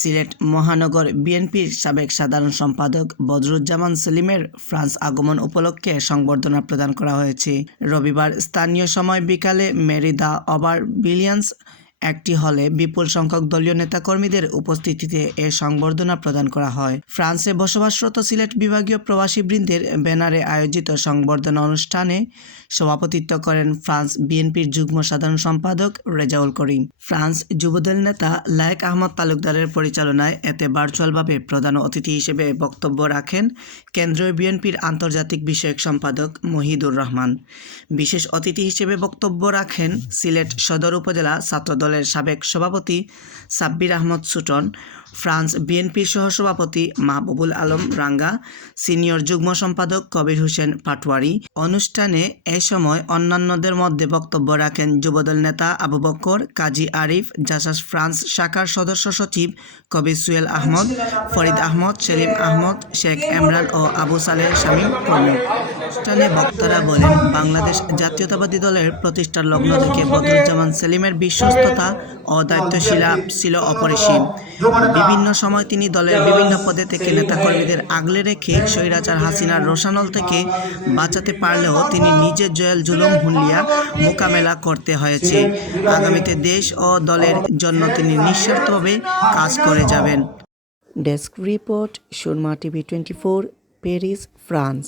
সিলেট মহানগর বিএনপির সাবেক সাধারণ সম্পাদক বদরুজ্জামান সেলিমের ফ্রান্স আগমন উপলক্ষে সংবর্ধনা প্রদান করা হয়েছে। রবিবার স্থানীয় সময় বিকালে মেরি দ্য অবারভিলিয়ান্স একটি হলে বিপুল সংখ্যক দলীয় নেতাকর্মীদের উপস্থিতিতে এ সংবর্ধনা প্রদান করা হয়। ফ্রান্সে বসবাসরত সিলেট বিভাগীয় প্রবাসীবৃন্দের ব্যানারে আয়োজিত সংবর্ধনা অনুষ্ঠানে সভাপতিত্ব করেন ফ্রান্স বিএনপির যুগ্ম সাধারণ সম্পাদক রেজাউল করিম। ফ্রান্স যুবদল নেতা লায়েক আহমদ তালুকদারের পরিচালনায় এতে ভার্চুয়ালভাবে প্রধান অতিথি হিসেবে বক্তব্য রাখেন কেন্দ্রীয় বিএনপির আন্তর্জাতিক বিষয়ক সম্পাদক মহিদুর রহমান। বিশেষ অতিথি হিসেবে বক্তব্য রাখেন সিলেট সদর উপজেলা ছাত্রদল সাবেক সভাপতি সাব্বির আহমদ সুটন, ফ্রান্স বিএনপির সহসভাপতি মাহবুবুল আলম রাঙ্গা, সিনিয়র যুগ্ম সম্পাদক কবির হোসেন পাটোয়ারি। অনুষ্ঠানে এ সময় অন্যান্যদের মধ্যে বক্তব্য রাখেন যুবদল নেতা আবু বকর, কাজী আরিফ, জাসাস ফ্রান্স শাখার সদস্য সচিব কবির সুয়েল আহমদ, ফরিদ আহমদ, সেলিম আহমদ, শেখ এমরান ও আবু সালেহ শামীম প্রমুখ। অনুষ্ঠানে বক্তারা বলেন, বাংলাদেশ জাতীয়তাবাদী দলের প্রতিষ্ঠার লগ্ন থেকে বদরুজ্জামান সেলিমের বিশ্বস্ততা ও দায়িত্বশীলতা ছিল অপরিসীম। বিভিন্ন সময় তিনি দলের বিভিন্ন পদে থেকে নেতাকর্মীদের আগলে রেখে স্বৈরাচার হাসিনার রোষানল থেকে বাঁচাতে পারলেও তিনি নিজের জয়েল জুলুম হুলিয়া মোকাবেলা করতে হয়েছে। আগামীতে দেশ ও দলের জন্য তিনি নিঃস্বার্থভাবে কাজ করে যাবেন। Desk report, Surma TV 24, Paris, France.